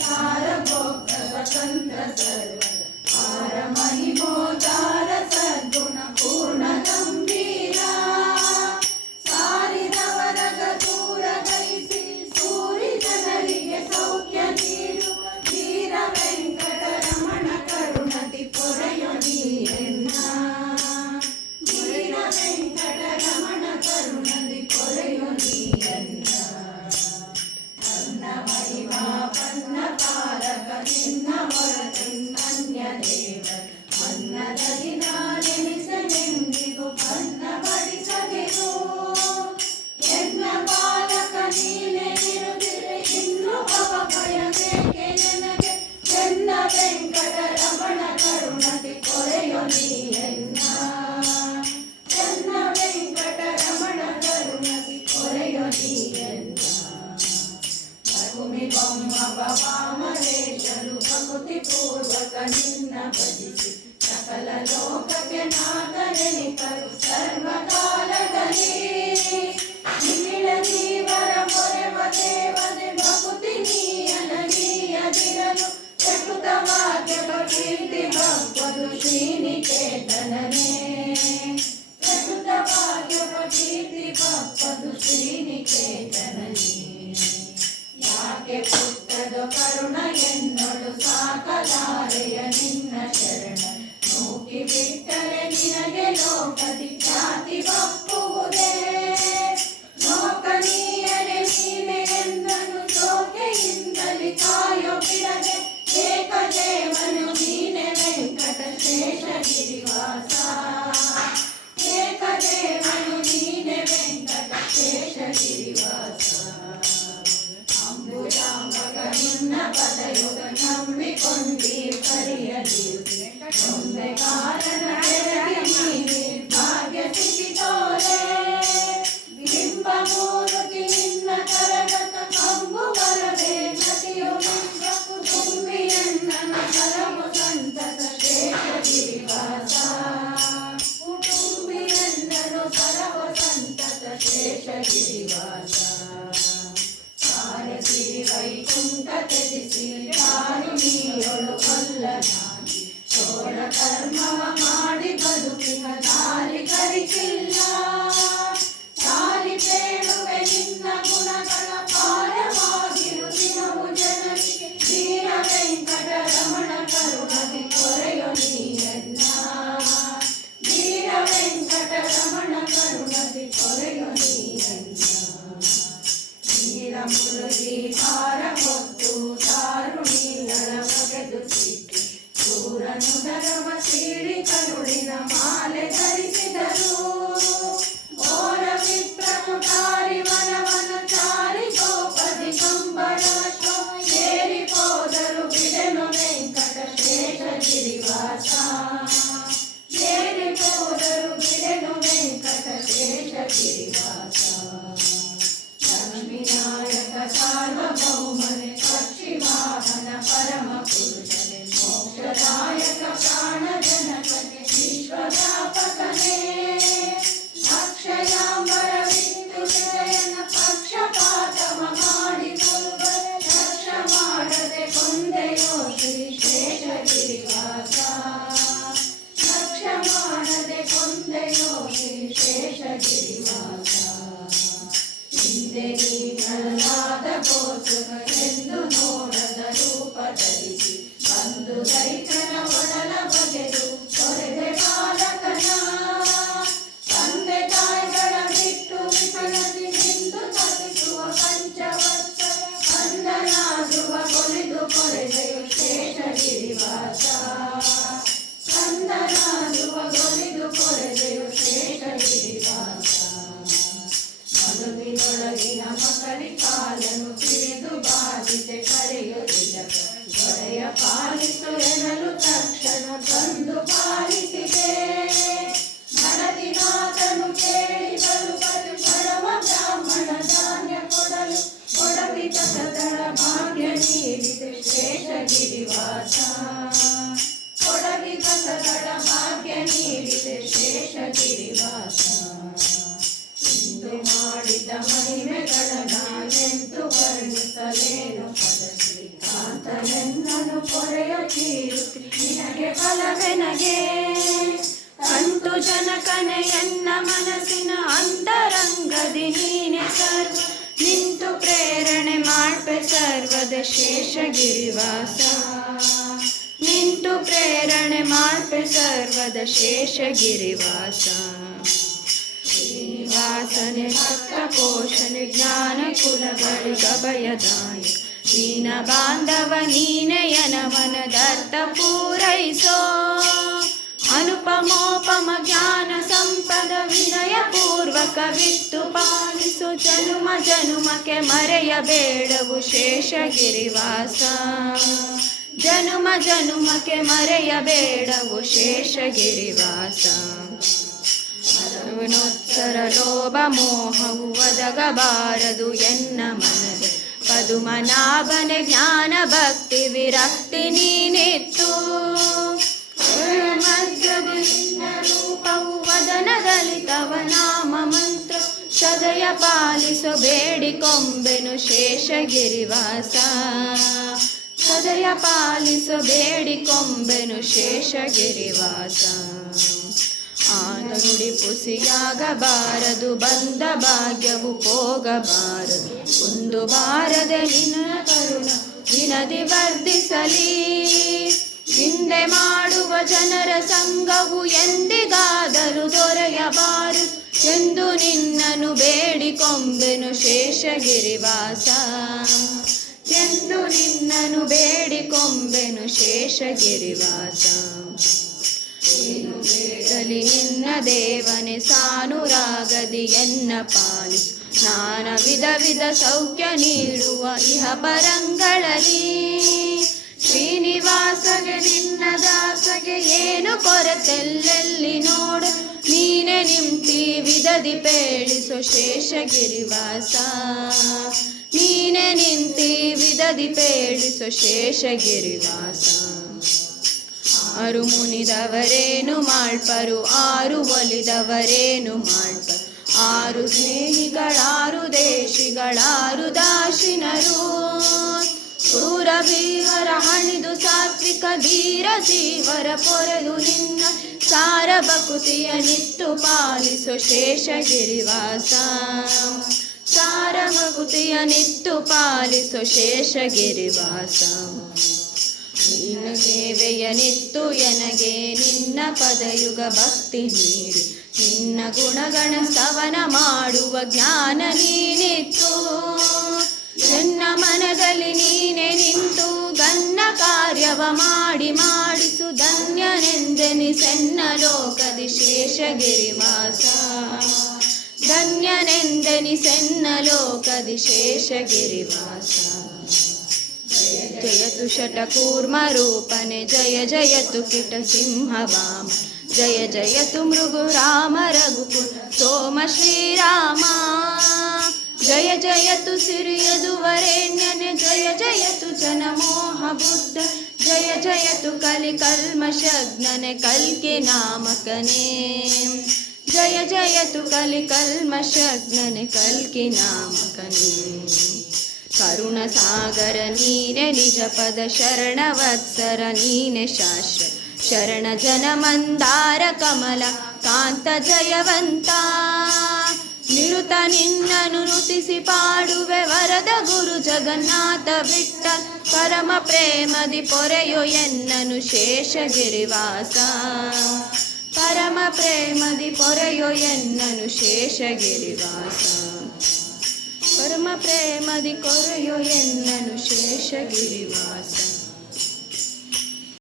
ಸಾರಭೋಗ ಸ್ವತಂತ್ರ ಸರ್ವ ಆರ ಅನ್ನದಲ್ಲಿ ನಂಬಿಕೊಂಡಿ Krishna ಮಹಿಮೆಗಳ ನಾನೆಂದು ವರ್ಣಿಸಲೇನು? ಪದ ಶ್ರೀಕಾಂತ ನಾನು ಪೊರೆಯುತ್ತೀರುತ್ತಿ ನಿನಗೆ ಫಲವೆನಗೆ? ಅಂತು ಜನಕನೆಯನ್ನ ಮನಸ್ಸಿನ ಅಂತರಂಗದಿ ನೀನೆ ಸರ್ವ, ನಿಂತು ಪ್ರೇರಣೆ ಮಾಡ್ಪೆ ಸರ್ವದ ಶೇಷಗಿರಿವಾಸ. ನಿಂತು ಪ್ರೇರಣೆ ಮಾಡ್ಪೆ ಸರ್ವದ ಶೇಷಗಿರಿವಾಸ. ಶ್ರೀನಿವಾಸನೆ ಭಕ್ತ ಪೋಷಣೆ ಜ್ಞಾನ ಕುಲಗಳಿಗೆ ಭಯದಾಯ ದೀನ ಬಾಂಧವ ನೀನೆಯನ ಮನದರ್ಥ ಪೂರೈಸೋ. ಅನುಪಮೋಪಮ, ಜ್ಞಾನ ಸಂಪದ, ವಿನಯ ಪೂರ್ವಕವಿತ್ತು ಪಾಲಿಸು. ಜನುಮ, ಜನುಮಕ್ಕೆ ಮರೆಯಬೇಡವು ಶೇಷಗಿರಿವಾಸ. ಜನುಮ, ಜನುಮಕ್ಕೆ ಮರೆಯಬೇಡವು ಶೇಷಗಿರಿವಾಸ. ಅರುಣೋತ್ಸರ ಲೋಭ ಮೋಹವು ಒದಗಬಾರದು ಎನ್ನ ಮನದೆ ಪದುಮನಾಭನೆ ಜ್ಞಾನ ಭಕ್ತಿ ವಿರಕ್ತಿ ನೀನಿತ್ತು. ರೂಪವು ವದನದಲ್ಲಿ ತವ ನಾಮ ಮಂತ್ರ. ಸದಯ ಪಾಲಿಸು ಬೇಡಿಕೊಂಬೆನು ಶೇಷಗಿರಿವಾಸ ಸದಯ ಪಾಲಿಸು ಬೇಡಿಕೊಂಬೆನು ಶೇಷಗಿರಿವಾಸ ಆಗ ನುಡಿ ಪುಸಿಯಾಗಬಾರದು, ಬಂದ ಭಾಗ್ಯವು ಹೋಗಬಾರದು. ಒಂದು ಬಾರದ ನಿನ್ನ ಕರುಣ ದಿನದಿ ವರ್ಧಿಸಲಿ. ಹಿಂದೆ ಮಾಡುವ ಜನರ ಸಂಘವು ಎಂದಿಗಾದರೂ ದೊರೆಯಬಾರದು ಎಂದು ನಿನ್ನನು ಬೇಡಿಕೊಂಬೆನು ಶೇಷಗಿರಿವಾಸ. ಎಂದು ನಿನ್ನನು ಬೇಡಿಕೊಂಬೆನು ಶೇಷಗಿರಿವಾಸ. ವೇದಲಿ ನಿನ್ನ ದೇವನೆ ಸಾನುರಾಗದಿ ಎನ್ನ ಪಾಲಿಸು ನಾನ ವಿಧ ವಿಧ ಸೌಖ್ಯ ನೀಡುವ ಇಹ ಪರಂಗಳಲ್ಲಿ ಶ್ರೀನಿವಾಸಗೆ ನಿನ್ನ ದಾಸಗೆ ಏನು ಕೊರತೆಲ್ಲೆಲ್ಲಿ ನೋಡು. ನೀನೆ ನಿಂತಿ ವಿಧದಿ ಪೇಳಿಸು ಶೇಷಗಿರಿವಾಸ. ನೀನೆ ನಿಂತಿ ವಿಧದಿ ಪೇಳಿಸು ಶೇಷಗಿರಿವಾಸ. ಆರು ಮುನಿದವರೇನು ಮಾಡ್ಪರು? ಆರು ಒಲಿದವರೇನು ಮಾಡ್ಪರು? ಆರು ಸ್ನೇಹಿಗಳಾರು ದೇಶಿಗಳಾರು ದಾಶಿನರು ಕ್ರೂರ ವೀರರ ಹಣಿದು ಸಾತ್ವಿಕ ಧೀರ ಜೀವರ ಪೊರೆದು ನಿನ್ನ ಸಾರ ಬಕುತಿಯ ನಿತ್ತು ಪಾಲಿಸು ಶೇಷಗಿರಿವಾಸ ಸಾರ ಬಕುತಿಯ ನಿತ್ತು ಪಾಲಿಸು ಶೇಷಗಿರಿವಾಸ ನಿನ್ನ ಸೇವೆಯ ನಿತ್ತು ಎನಗೆ ನಿನ್ನ ಪದಯುಗ ಭಕ್ತಿ ನೀಡಿ. ನಿನ್ನ ಗುಣಗಣ ಸವನ ಮಾಡುವ ಜ್ಞಾನ ನೀನಿತ್ತು. ನನ್ನ ಮನದಲ್ಲಿ ನೀನೆ ನಿಂತು ಗನ್ನ ಕಾರ್ಯವ ಮಾಡಿ ಮಾಡಿಸು ಧನ್ಯನೆಂದೆನಿಸೆನ್ನ ಲೋಕದಿ ಶೇಷಗಿರಿವಾಸ ಧನ್ಯನೆಂದೆನಿಸೆನ್ನ ಲೋಕದಿ ಶೇಷಗಿರಿವಾಸ जय तु शटकूर्मरूपने जय जय तु किटसिंहवाम जय जय तु मृगुराम रघुकुल सोम श्रीरामा जय जय तु सिर्यदुवरेण्यने जय जय तु जनमोहबुद्ध जय जय तु कलिकल्मषग्नने कल्के नामकने जय जय तु कलिकल्मषग्नने कल्के नामकने ಸಾಗರ ನೀನೆ ನಿಜ ಪದ ಶರಣ ವತ್ಸರ ನೀನೆ ಶಾಶ್ವ ಶರಣ ಜನ ಮಂದಾರ ಕಮಲ ಕಾಂತ ಜಯವಂತ. ನಿರುತ ನಿನ್ನನು ನುತಿಸಿ ಪಾಡುವೆ ವರದ ಗುರು ಜಗನ್ನಾಥ ಬಿಟ್ಟ ಪರಮ ಪ್ರೇಮದಿ ಪೊರೆಯೋ ಎನ್ನನು ಶೇಷಗಿರಿವಾಸ ಪರಮ ಪ್ರೇಮದಿ ಪೊರೆಯೋ ಎನ್ನನು ಶೇಷಗಿರಿವಾಸ ಪರಮ ಪ್ರೇಮದಿ ಕೊರೆಯೋ ಎನ್ನನು ಶೇಷಗಿರಿವಾಸ